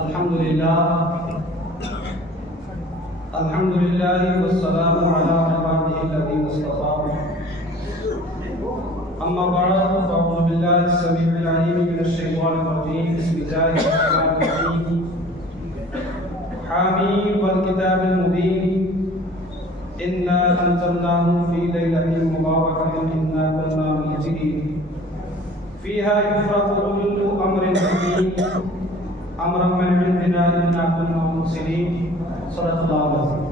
الحمدللہ والسلام علی عبادہ الذین اصطفى اما بعد فاعوذ باللہ السمیع العلیم من الشیطان الرجیم بسم اللہ الرحمن الرحیم حامیم والکتاب المبین انا انزلناہ فی لیلۃ مبارکۃ انا کنا منذرین فیہا یفرق کل امر حکیم امرا من عندنا انا كنا مرسلین صدق اللہ العظیم۔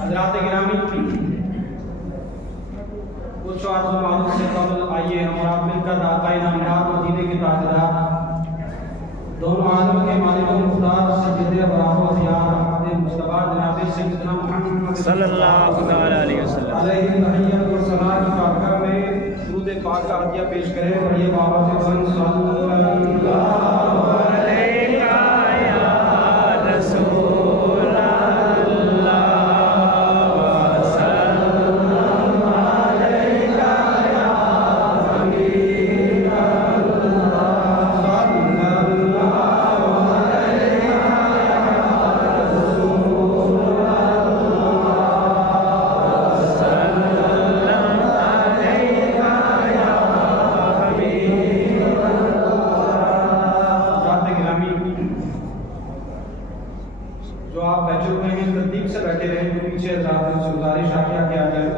حضرات گرامی، کچھ عرض و معروف سے قبل آئیے ہم آپ مل کر آقائے نامدار و دین کے تاجدار دونوں عالم کے مالک و مختار سید ابرار و اخیار احمد مصطفیٰ جناب سیدنا محمد صلی اللہ علیہ وسلم علیہ تحیت و ثنا کی بارگاہ میں درود پاک کا ہدیہ پیش کریں اور یہ بابا سے بن صلی اللہ علیہ یا رسول اللہ وسلم علیہ یا حبیب اللہ صلی اللہ علیہ یا رسول جو آپ بیٹھے ہوئے ہیں ترتیب سے بیٹھے رہیں، جو پیچھے حضرات سے گزارش آ کے آ جائے،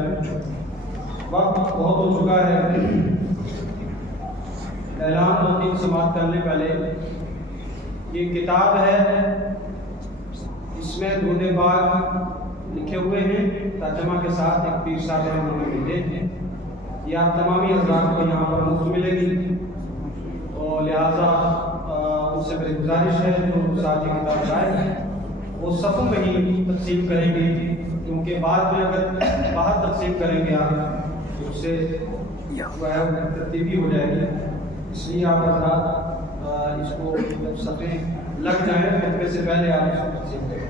وقت بہت ہو چکا ہے۔ اعلان 2-3 سماعت کرنے پہلے یہ کتاب ہے، اس میں درود پاک لکھے ہوئے ہیں ترجمہ کے ساتھ، ایک پیر صاحب ہیں انہوں نے بھیجے ہیں، یہ آپ تمامی حضرات کو یہاں پر مفت ملے گی، اور لہٰذا ان سے میری گزارش ہے جو ساتھ یہ کتاب لائے ہیں وہ صفوں میں ہی تقسیم کریں گے، کیونکہ بعد میں اگر باہر تقسیم کریں گے آپ تو اس سے ترتیبی ہو جائے گی، اس لیے آپ حضرات اس کو جب صفیں لگ جائیں خطبے سے پہلے آپ اس کو تقسیم کریں۔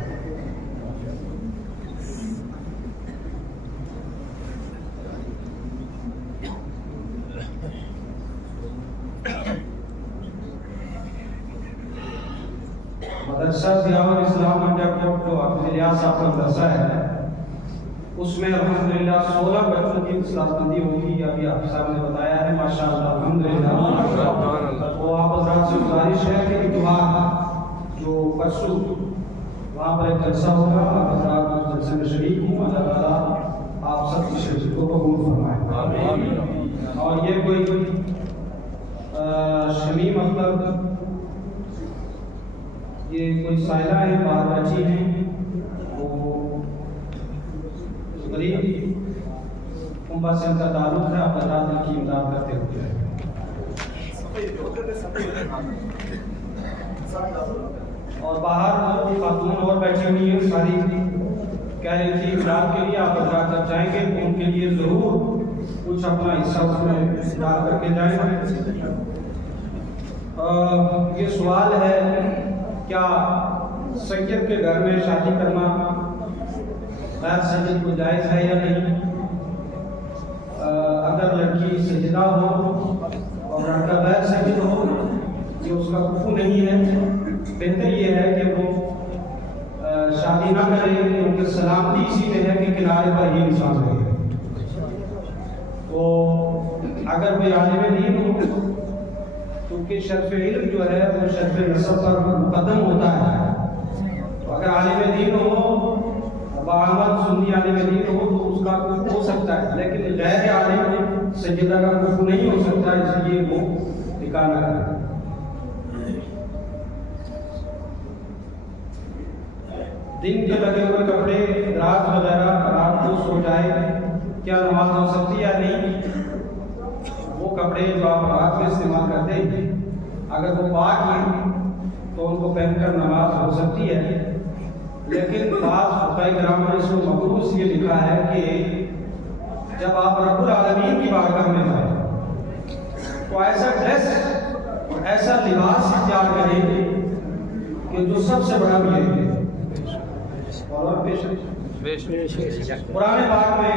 مدرسہ ضیاء الاسلام منڈپ جو حافظ ریاض صاحب کا مدرسہ ہے، اس میں الحمدللہ 16 بچوں کی استاد بندی ہوگی، ابھی حافظ صاحب نے بتایا ہے، ماشاءاللہ الحمدللہ۔ وہ آپ حضرات سے گزارش ہے کہ اتوار جو پرسوں وہاں پر ایک جلسہ ہوگا، آپ حضرات اس جلسے میں شریک ہوں، اللہ تعالیٰ آپ سب کی شرکت کو قبول فرمائے۔ اور یہ کوئی شمیم اختر یہ کوئی سائلہ ہیں، باہر بچی ہیں، وہ غریب کنبہ سے ان کا تعلق ہے، آپ حضرات ان کی امداد کرتے ہوئے اور باہر خاتون اور بیٹھی ہوئی ہیں، ساری کہہ رہی تھی امداد کے لیے آپ حضرات جب جائیں گے تو ان کے لیے ضرور کچھ اپنا حصہ اس میں امداد کر کے جائیں۔ یہ سوال ہے کیا سید کے گھر میں شادی کرنا غیر سید کو جائز ہے یا نہیں؟ اگر لڑکی سجدہ ہو اور لڑکا غیر سید ہو، یہ اس کا کفو نہیں ہے، بہتر یہ ہے کہ وہ شادی نہ کرے، کیونکہ سلامتی اسی میں ہے کہ کنارے پر ہی انسان رہے۔ تو اگر کوئی عالم دین ہو، کیونکہ شرف علم جو ہے وہ شرف نسب پر مقدم ہوتا ہے، تو اگر عالم دین ہو، باعمل سنی عالم دین ہو تو اس کا کفو ہو سکتا ہے، لیکن غیر عالم سجدہ کا کفو نہیں ہو سکتا، اس لیے وہ نکاح نہ کرے۔ دن کے لگے ہوئے کپڑے رات وغیرہ رات کو سو جائے، کیا نماز ہو سکتی ہے یا نہیں؟ وہ کپڑے جو آپ رات میں استعمال کرتے ہیں اگر وہ پاک ہیں تو ان کو پہن کر نماز ہو سکتی ہے، لیکن بعض فقہاء کرام نے اس کو مکروہ اس لیے لکھا ہے کہ جب آپ رب العالمین کی بارگاہ میں جائیں تو ایسا ڈریس اور ایسا لباس اختیار کریں کہ جو سب سے بڑا بھی ہے۔ قرآن پاک میں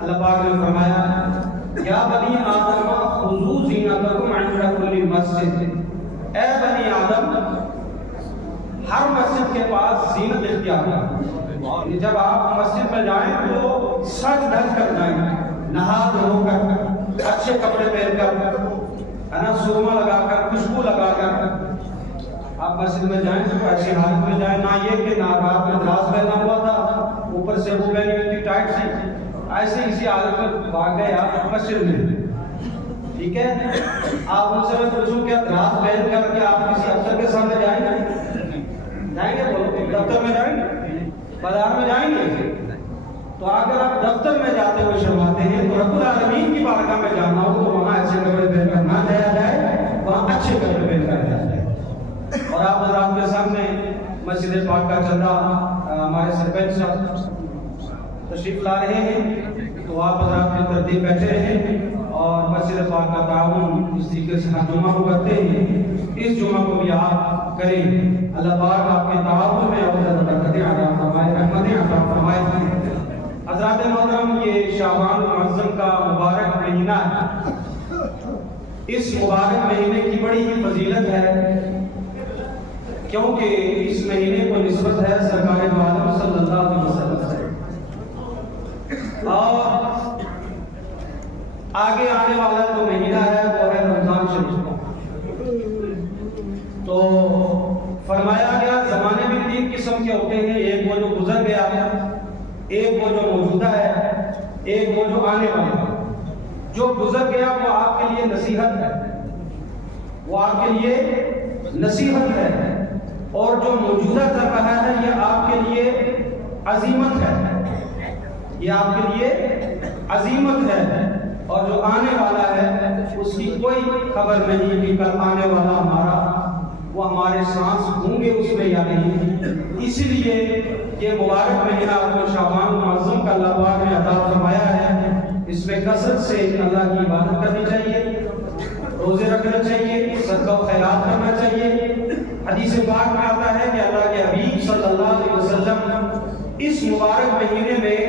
اللہ پاک نے فرمایا یا بنی آدم خذوا زینتکم عند کل مسجد، اے بنی آدم ہر مسجد کے پاس زینت اختیار کریں، جب آپ مسجد میں جائیں تو سج دھج کر جائیں، نہا دھو کر، اچھے کپڑے پہن کر، ہے نا، سرما لگا کر، خوشبو لگا کر آپ مسجد میں جائیں تو ایسی حالت میں جائیں، نہ یہ کہ نہ رات میں دراز پہنا ہوا تھا اوپر سے وہ پہنی ہوئی تھی ٹائٹ سی، ایسے اسی حالت میں بھاگ گئے آپ مسجد میں، ٹھیک ہے؟ آپ ان سے میں پوچھوں کیا دراز پہن کر کے آپ کسی افسر کے سامنے جائیں گے بولو، دفتر میں جائیں گے، بازار میں جائیں گے؟ تو اگر آپ دفتر میں جاتے ہوئے شرماتے ہیں تو رب العالمین کی بارگاہ میں جانا ہو تو وہاں ایسے کپڑے پہن کر نہ جایا جائے، وہاں اچھے کپڑے پہن کر جایا جائے۔ اور آپ حضرات کے سامنے مسجد پاک کا چندہ ہمارے سرپنچ صاحب تشریف لا رہے ہیں، تو آپ حضرات کی ترتیب بیٹھے رہیں اور مسجد پاک کا تعاون اس طریقے سے ہم جمعہ کو کرتے ہیں، اس جمعہ کو بھی آپ کریں۔ اللہ پاک آپ کے تعاون میں اور زیادہ برکتیں عطا فرمائے، رحمتیں عطا فرمائے۔ حضرات محترم، یہ شعبان المعظم کا مبارک مہینہ ہے، اس مبارک مہینے کی بڑی ہی فضیلت ہے کیونکہ اس مہینے کو نسبت ہے سرکار دو عالم صلی اللہ علیہ وسلم سے، اور آگے آنے والا جو مہینہ ہے وہ ہے رمضان شریف کا۔ تو فرمایا گیا زمانے بھی تین قسم کے ہوتے ہیں، ایک وہ جو گزر گیا ہے، ایک وہ جو موجودہ ہے، ایک وہ جو آنے والا ہے۔ جو گزر گیا وہ آپ کے لیے نصیحت ہے، وہ آپ کے لیے نصیحت ہے، اور جو موجودہ چل رہا ہے یہ آپ کے لیے عزیمت ہے، یہ آپ کے لیے عزیمت ہے، اور جو آنے والا ہے اس کی کوئی خبر نہیں کہ کل آنے والا ہمارا وہ ہمارے سانس ہوں گے اس میں یا نہیں۔ اسی لیے یہ مبارک مہینہ آپ کو شعبان المعظم کا اللہ پاک نے عطا فرمایا ہے، اس میں کثرت سے اللہ کی عبادت کرنی چاہیے، روزے رکھنا چاہیے، صدقہ و خیرات کرنا چاہیے۔ حدیث پاک میں آتا ہے کہ اللہ کے حبیب صلی اللہ علیہ وسلم اس مبارک مہینے میں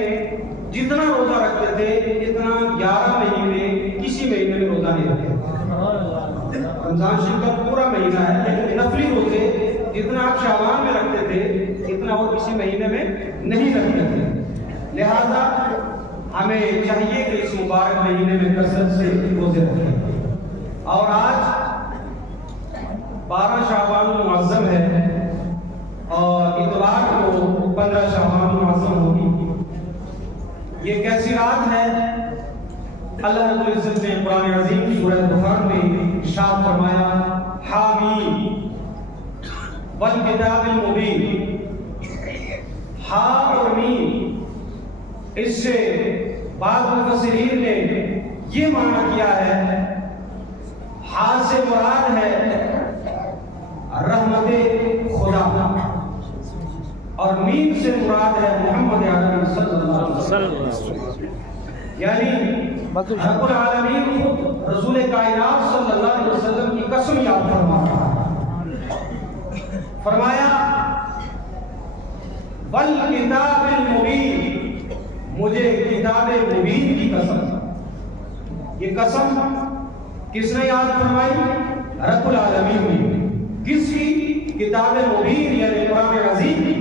جتنا روزہ رکھتے تھے اتنا 11 مہینے کسی مہینے میں روزہ نہیں رکھتے۔ رمضان شریف کا پورا مہینہ ہے لیکن نفلی روزے جتنا آپ شعبان میں رکھتے تھے اتنا اور کسی مہینے میں نہیں رکھتے تھے، لہذا ہمیں چاہیے کہ اس مبارک مہینے میں کثرت سے روزے رکھیں۔ اور آج 12 شعبان المعظم ہے اور اتوار کو 15 شعبان المعظم ہوگی۔ یہ کیسی رات ہے؟ اللہ رب العزت نے قرآن عظیم سورہ دخان میں ارشاد فرمایا، حامیم والکتاب المبین۔ ہا اور میم، اس سے بعض مفسرین نے یہ معنی کیا ہے، ہا سے مراد ہے رحمت خدا اور میم سے مراد ہے محمد عربی صلی اللہ علیہ وسلم، یعنی رب العالمین خود رسول کائنات صلی اللہ علیہ وسلم کی قسم یاد فرما رہا ہے، فرمایا والکتاب المبین، مجھے کتاب مبین کی قسم۔ یہ قسم کس نے یاد فرمائی؟ رب العالمین نے۔ کس کی؟ کتاب مبین یعنی قرآن عظیم کی۔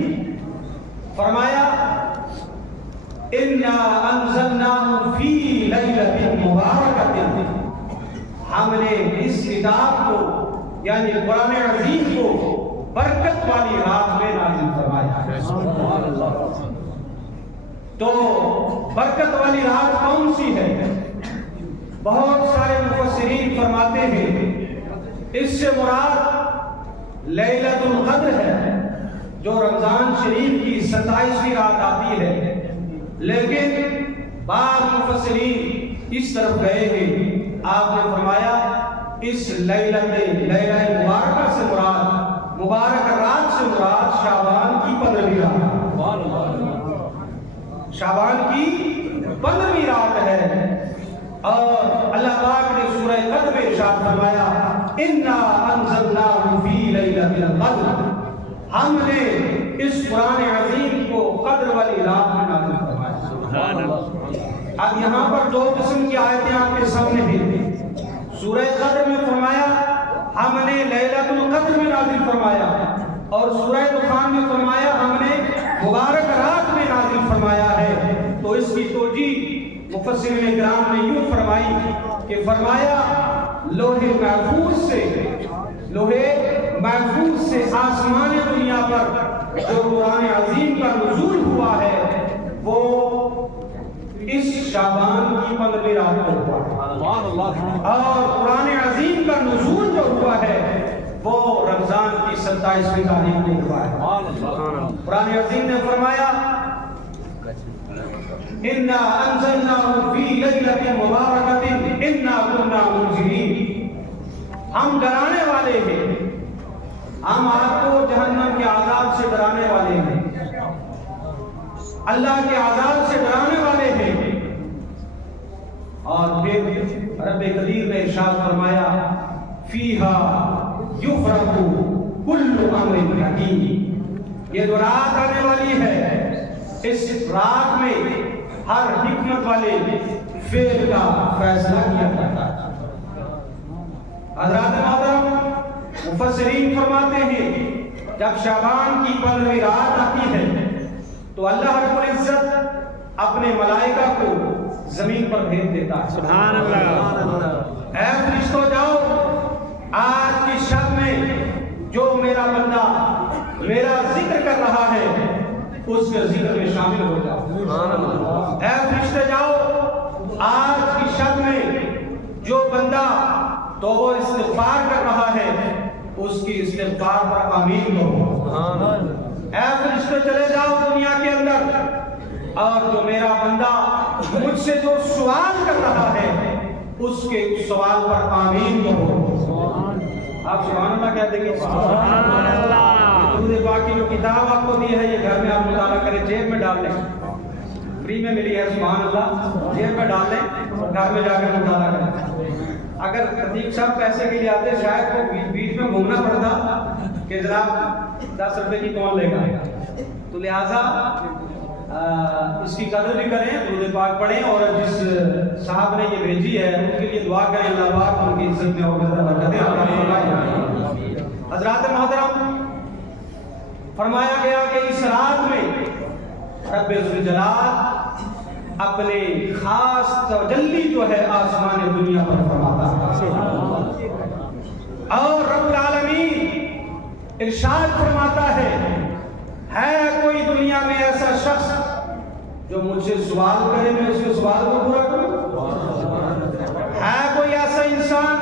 فرمایا اِنَّا أَنزَلْنَاهُ فِي لَيْلَةٍ مُبَارَكَةٍ، ہم نے اس کتاب کو یعنی قرآن عظیم کو برکت والی رات میں نازل فرمایا۔ تو برکت والی رات کون سی ہے؟ بہت سارے مفسرین فرماتے ہیں اس سے مراد لیلۃ القدر ہے جو رمضان شریف کی 27ویں رات آتی ہے، لیکن بعض مفسرین اس طرف گئے ہیں، آپ نے فرمایا اس لیلہ مبارکہ سے مراد، مبارک رات سے مراد شعبان کی 15ویں رات، شعبان کی 15ویں رات ہے۔ اور اللہ پاک نے سورہ قدر میں ارشاد فرمایا اِنَّا أَنزَلْنَاهُ فِي لَيْلَةِ الْقَدْرِ، ہم نے اس قرآن عظیم کو قدر والی رات میں نازل فرمایا۔ اب یہاں پر دو قسم کی آیتیں آپ کے سامنے ہیں. سورہ قدر میں فرمایا ہم نے لیلۃ القدر میں نازل فرمایا، اور سورہ دخان میں فرمایا ہم نے مبارک رات میں نازل فرمایا ہے. تو اس کی توجیہ مفسرین کرام نے یوں فرمائی کہ فرمایا لوح محفوظ سے آسمان دنیا پر جو قرآن عظیم کا نزول ہوا ہے وہ اس شعبان کی 15ویں رات کو ہوا ہے، اور قرآن عظیم کا نزول جو ہوا ہے وہ رمضان کی 27ویں تاریخ کو ہوا ہے. قرآن عظیم نے فرمایا اِنَّا أَنزَلْنَاهُ فِي لَيْلَةٍ مُبَارَكَةٍ إِنَّا كُنَّا مُنذِرِينَ. ہم ڈرانے والے ہیں، ہم آپ کو جہنم کے عذاب سے ڈرانے والے ہیں، اللہ کے عذاب سے ڈرانے والے ہیں. اور پھر رب قدیر نے ارشاد فرمایا فِيهَا يُفْرَقُ كُلُّ أَمْرٍ حَكِيمٍ. یہ جو رات آنے والی ہے اس رات میں ہر حکمت والے فعل کا فیصلہ کیا جاتا ہے. حضرات محترم مفسرین فرماتے ہیں جب شعبان کی 15ویں رات آتی ہے تو اللہ رب العزت اپنے ملائکہ کو زمین پر بھیج دیتا ہے. سبحان اللہ. اے فرشتوں جاؤ، آج کی شب میں جو میرا بندہ میرا ذکر کر رہا ہے اس کے ذکر میں شامل ہو جاؤ. اے فرشتے جاؤ، آج کی شب میں جو بندہ توبہ استغفار کر رہا ہے اس کی استغفار پر آمین کہو. اے فرشتے چلے جاؤ دنیا کے اندر، اور جو میرا بندہ مجھ سے جو سوال کر رہا ہے اس کے سوال پر آمین کہو. آپ سبحان اللہ کہتے ہیں. سبحان اللہ. درود پاک کی جو کتاب آپ کو دی ہے یہ گھر میں آپ مطالعہ کریں، جیب میں ڈال لیں، فری میں ملی ہے. سبحان اللہ. جیب میں ڈال لیں، گھر میں جا کر مطالعہ کریں. اگر خطیب صاحب پیسے کے لیے آتے شاید وہ بیچ میں گھومنا پڑتا کہ جناب 10 روپے کی کون لے گا. تو لہٰذا اس کی قدر بھی کریں، درود پاک پڑھیں، اور جس صاحب نے یہ بھیجی ہے ان کے لیے دعا کریں اللہ پاک ان کی عزت میں اور برکتیں عطا فرمائے. حضرات محترم فرمایا گیا کہ اس رات میں رب ذوالجلال اپنے خاص تجلی جو ہے آسمان دنیا پر فرماتا ہے، اور رب العالمین ارشاد فرماتا ہے کوئی دنیا میں ایسا شخص جو مجھ سے سوال کرے میں اس کے سوال کو پورا کروں؟ ہے کوئی ایسا انسان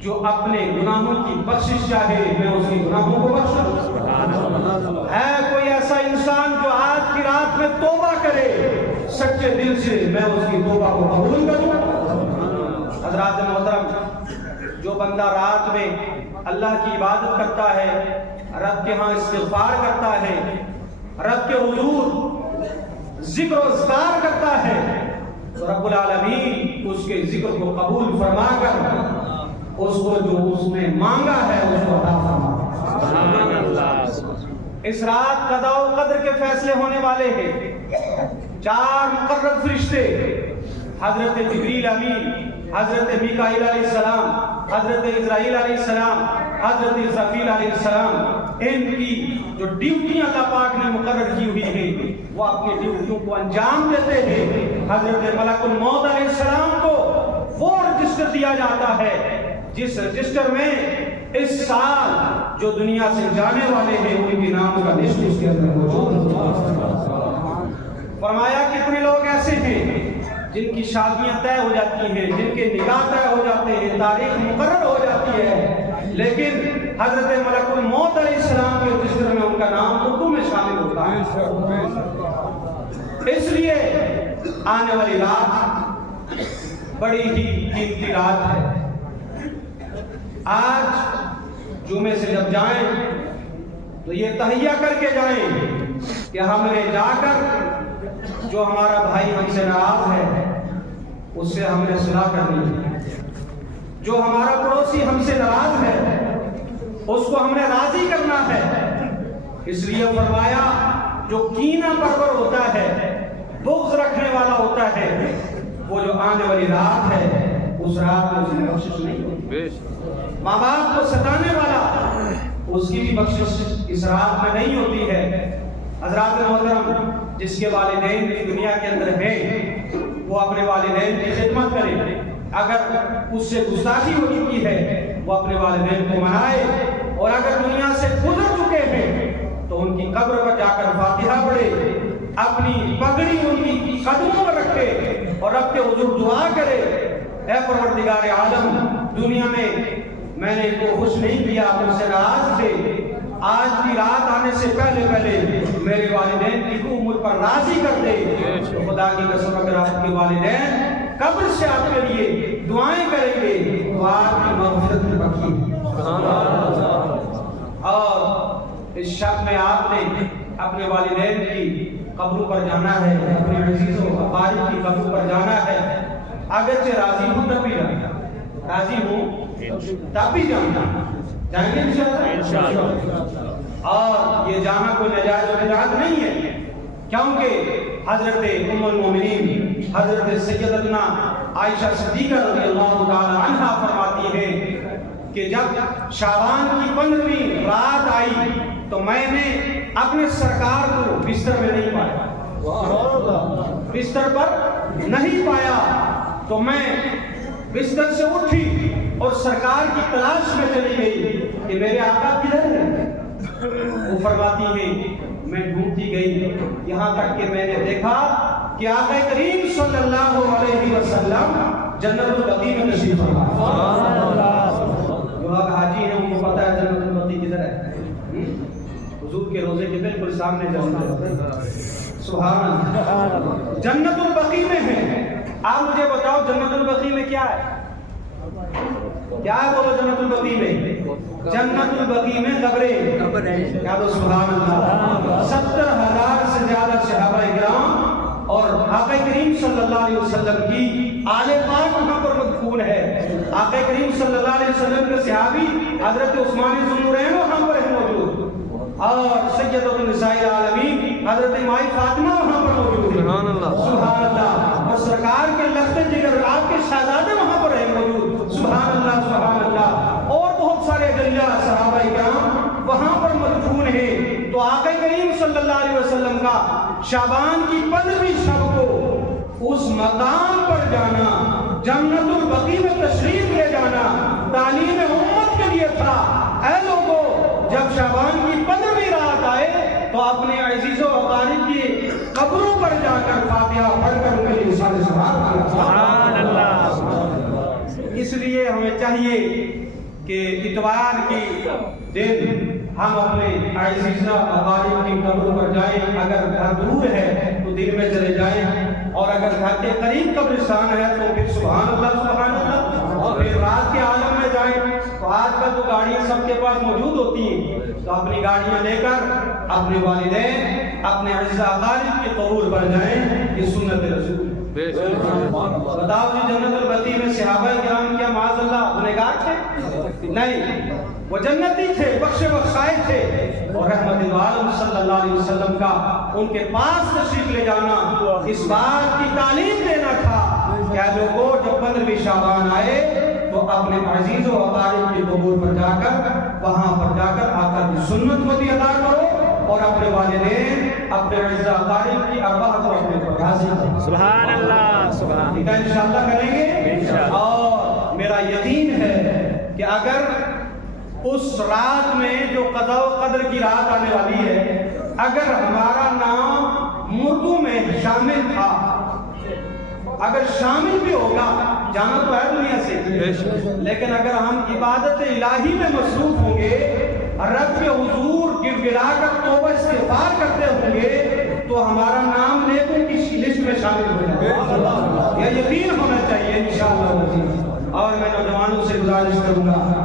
جو اپنے گناہوں کی بخشش چاہے میں اس کی گناہوں کو بخشوں؟ ہے کوئی ایسا انسان جو آج کی رات میں توبہ کرے سچے دل سے میں اس کی توبہ کو قبول کروں؟ حضرات محترم جو بندہ رات میں اللہ کی عبادت کرتا ہے، رب کے ہاں استغفار کرتا ہے، رب کے حضور ذکر و اذکار کرتا ہے تو رب العالمین اس کے ذکر کو قبول فرما کر اس کو جو اس نے مانگا ہے اس کو عطا فرماتا ہے. اس رات قضاء و قدر کے فیصلے ہونے والے ہیں. 4 مقرب فرشتے حضرت جبریل امین، حضرت میکائیل علیہ السلام، حضرت اسرائیل علیہ السلام، حضرت اسرافیل علیہ السلام، ان کی جو ڈیوٹیاں اللہ پاک نے مقرر کی ہوئی ہیں وہ اپنی ڈیوٹیوں کو انجام دیتے ہیں. حضرت ملک الموت علیہ السلام کو وہ رجسٹر دیا جاتا ہے جس رجسٹر میں اس سال جو دنیا سے جانے والے ہیں ان کے نام کا لسٹ اس کے اندر موجود ہے. فرمایا کتنے لوگ ایسے ہیں جن کی شادیاں طے ہو جاتی ہیں، جن کے نکاح طے ہو جاتے ہیں، تاریخ مقرر ہو جاتی ہے، لیکن حضرت ملک الموت علیہ السلام کے رجسٹر میں ان کا نام اردو میں شامل ہوتا ہے. اس لیے آنے والی رات بڑی ہی قیمتی رات ہے. آج جمعے سے جب جائیں تو یہ تہیہ کر کے جائیں کہ ہم نے جا کر جو ہمارا بھائی ہم سے ناراض ہے اس سے ہم نے صلح کرنی ہے، جو ہمارا پڑوسی ہم سے ناراض ہے اس کو ہم نے راضی کرنا ہے. اس لیے فرمایا جو کینہ پرور ہوتا ہے بغض رکھنے والا ہوتا ہے، وہ جو آنے والی رات ہے اس رات میں اسے بخشش نہیں ہوتی۔ ماں باپ کو ستانے والا، اس کی بھی بخشش اس رات میں نہیں ہوتی ہے۔ حضرات محترم، جس کے والدین بھی دنیا کے اندر ہیں وہ اپنے والدین کی خدمت کرے، اگر اس سے گستاخی ہو چکی ہے وہ اپنے والدین کو منائے، اور اگر دنیا سے گزر چکے ہیں تو ان کی قبر پر جا کر فاتحہ پڑھے، اپنی پگڑی ان کی قدموں پر رکھے اور رب کے حضور دعا کرے، اے پروردگار عالم، دنیا میں نے ان کو خوش نہیں کیا، مجھ سے ناراض تھے، آج کی رات آنے سے پہلے میرے والدین کی تو مجھ پر راضی کر دے۔ تو خدا کی قسم اگر آپ کے والدین قبر سے آپ کے لیے دعائیں کریں گے تو آپ کی مغفرت میں پکی ہے۔ اور اس شب میں آپ نے اپنے والدین کی قبروں پر جانا ہے، اپنے عزیزوں اقارب کی قبروں پر جانا ہے، اگرچہ راضی ہوں تب بھی جانا، راضی ہوں تب بھی جانا، جائیں گے انشاءاللہ۔ اور یہ جانا کوئی نجائز و نجات نہیں ہے، کیونکہ حضرت ام المومنین حضرت سیدتنا عائشہ صدیقہ رضی اللہ تعالی عنہا فرماتی ہے کہ جب شعبان کی 15ویں رات آئی تو میں نے اپنے سرکار کو بستر میں نہیں پایا، بستر پر نہیں پایا، تو میں بستر سے اٹھی اور سرکار کی تلاش میں چلی گئی کہ میرے آقا کدھر ہیں؟ وہ فرماتی ہے میں ڈھونڈتی گئی یہاں تک کہ میں نے دیکھا کہ آقا کریم صلی اللہ علیہ وسلم جنت البقیع میں تشریف فرما۔ جو آپ حاجی ہیں ان کو پتہ ہے جنت البقیع کدھر ہے، حضور کے روزے کے بالکل سامنے جنت ہے، سبحان اللہ، جنت البقیع میں ہے۔ آپ مجھے بتاؤ جنت البقیع میں کیا ہے؟ کیا ہے بولو جنت البقیع میں؟ جنت البقیع میں قبریں، کیا دو سبحان اللہ، 70,000 سے زیادہ صحابہ کرام اور آقا کریم صلی اللہ علیہ وسلم کی آل پاک وہاں پر مدفون ہے۔ آقا کریم صلی اللہ علیہ وسلم کے صحابی حضرت عثمان ذو النورین وہاں پر ہے موجود، اور سیدۃ النساء العالمین حضرت مائی فاطمہ وہاں پر موجود ہے، سبحان اللہ، اور سرکار کے لخت جگر آپ کے شہزادے وہاں پر ہیں موجود، سبحان اللہ سبحان اللہ، اور بہت سارے اجلیاء صحابہ کرام وہاں پر مدفون ہیں۔ تو آقا کریم صلی اللہ علیہ وسلم کا شعبان کی 15ویں شب کو اس مقام پر جانا، جنت البقیع میں تشریف لے جانا تعلیم امت کے لیے تھا۔ اے لوگوں، جب شعبان کی 15ویں رات آئے تو اپنے عزیزوں و اقارب کی قبروں پر جا کر فاتحہ پڑھ کر ان کے لیے سبحان اللہ۔ اس لیے ہمیں چاہیے کہ اتوار کی دن ہم اپنے عزیزہ اقارب کی قبروں پر جائیں، اگر گھر دور ہے تو دن میں چلے جائیں، اور اگر گھر کے قریب قبرستان ہے تو پھر سبحان اللہ، اور پھر رات کے عالم میں جائیں۔ تو آج کل تو گاڑیاں سب کے پاس موجود ہوتی ہیں، تو اپنی گاڑیاں لے کر اپنے والدین اپنے عزیزہ اقارب کے قبور پر جائیں، یہ سنت رسول۔ بتاؤ جی جنت البقیع میں صحابہ کرام کیا معاذ اللہ گنہگار تھے؟ نہیں، وہ جنتی تھے، بخشے بخشائے تھے، اور رحمت عالم صلی اللہ علیہ وسلم کا ان کے پاس تشریف لے جانا اس بات کی تعلیم دینا تھا کہ لوگوں جب 15ویں شعبان آئے تو اپنے عزیز و اقارب کے قبور پر جا کر وہاں پر جا کر آقا کی سنت کو بھی ادا کرو، اور اپنے والدین اپنے عزیز و اقارب کی ارواح کو اپنے پر راضی کرو۔ سبحان اللہ، سبحان اللہ، انشاءاللہ کریں گے۔ اور میرا یقین ہے کہ اگر اس رات میں جو قضاء و قدر کی رات آنے والی ہے، اگر ہمارا نام مردوں میں شامل تھا، اگر شامل بھی ہوگا، جانا تو ہے دنیا سے، لیکن اگر ہم عبادت الہی میں مصروف ہوں گے، رب کے حضور گر گرا کر توبہ استغفار کرتے ہوں گے، تو ہمارا نام نیکوں کی لسٹ میں شامل ہو جائے گا، یہ یقین ہونا چاہیے انشاءاللہ۔ اور میں نوجوانوں سے گزارش کروں گا،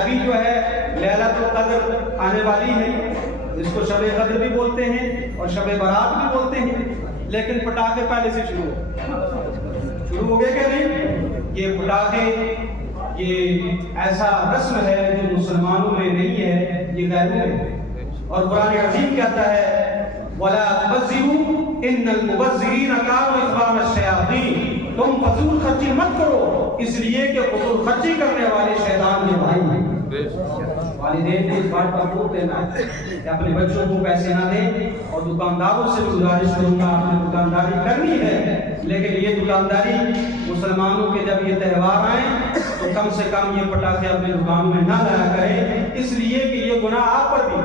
ابھی جو ہے لیلۃ القدر آنے والی ہے، جس کو شب قدر بھی بولتے ہیں اور شب برات بھی بولتے ہیں، لیکن پٹاخے پہلے سے شروع ہو گئے کہ نہیں؟ یہ پٹاخے یہ ایسا رسم ہے جو مسلمانوں میں نہیں ہے، یہ غیروں میں ہے، اور قرآن عظیم کہتا ہے وَلَا تُبَذِّرُوا ان المبذرین کانوا اخوان الشیاطین، تم فضول خرچی مت کرو اس لیے کہ فضول خرچی کرنے والے شیطان کے بھائی ہیں۔ والدین کو اس بات پر زور دینا ہے کہ اپنے بچوں کو پیسے نہ دیں، اور دکانداروں سے گزارش کروں گا آپ نے دکانداری کرنی ہے، لیکن یہ دکانداری مسلمانوں کے جب یہ تہوار آئیں تو کم سے کم یہ پٹاخے اپنے دکانوں میں نہ لایا کریں، اس لیے کہ یہ گناہ آپ پر بھی۔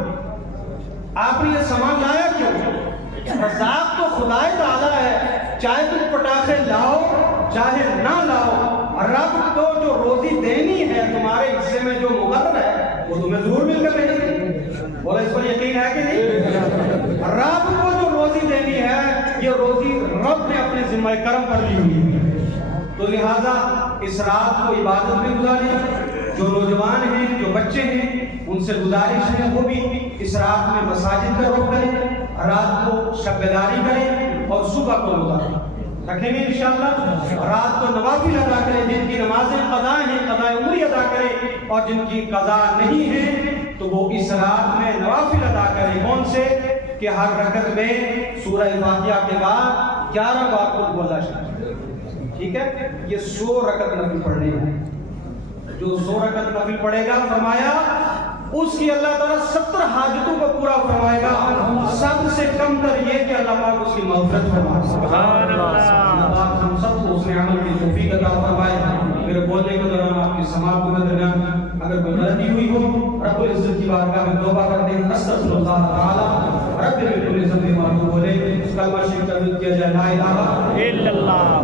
آپ نے یہ سامان لایا کیوں؟ رزاق تو خدا تعالیٰ ہے، چاہے تم پٹاخے لاؤ چاہے نہ لاؤ، رب کو جو روزی دینی ہے تمہارے حصے میں جو مقرر ہے وہ تمہیں ضرور مل کر ملے گی۔ بولا اس پر یقین ہے کہ نہیں؟ رب کو جو روزی دینی ہے یہ روزی رب نے اپنے ذمہ کرم پر لی ہوئی ہے، تو لہٰذا اس رات کو عبادت میں گزاریں۔ جو نوجوان ہیں، جو بچے ہیں، ان سے گزارش ہے وہ بھی اس رات میں مساجد کا رخ کریں، رات کو شب بیداری کریں اور صبح کو روزہ رکھیں گے انشاءاللہ۔ رات کو نوافل ادا کریں، جن کی نمازیں قضا ہیں قضا عمری ادا کریں، اور جن کی قضا نہیں ہے تو وہ اس رات میں نوافل ادا کریں۔ کون سے؟ کہ ہر رکعت میں سورہ فاتحہ کے بعد 11 بار قل هو اللہ شریف، ٹھیک ہے؟ یہ 100 رکعت نفل پڑھنے ہیں۔ جو 100 رکعت نفل پڑھے گا فرمایا اس کی اللہ تعالیٰ 70 حاجتوں کو پورا فرمائے گا، سب سے کم تر یہ کہ اللہ پاک اس کی مغفرت فرمائے۔ سبحان اللہ۔ ہم سب کو اس نے عمل کی توفیق عطا فرمائے۔ میرے بولنے کے دوران آپ کی سماعت کے درمیان اگر کوئی غلطی ہوئی ہو رب العزت کی بارگاہ میں توبہ کرتے ہیں، استغفر اللہ تعالی رب من کل ذنب و اتوب الیہ۔ کلمہ شریف تلاوت کیا جائے، لا الہ الا اللہ۔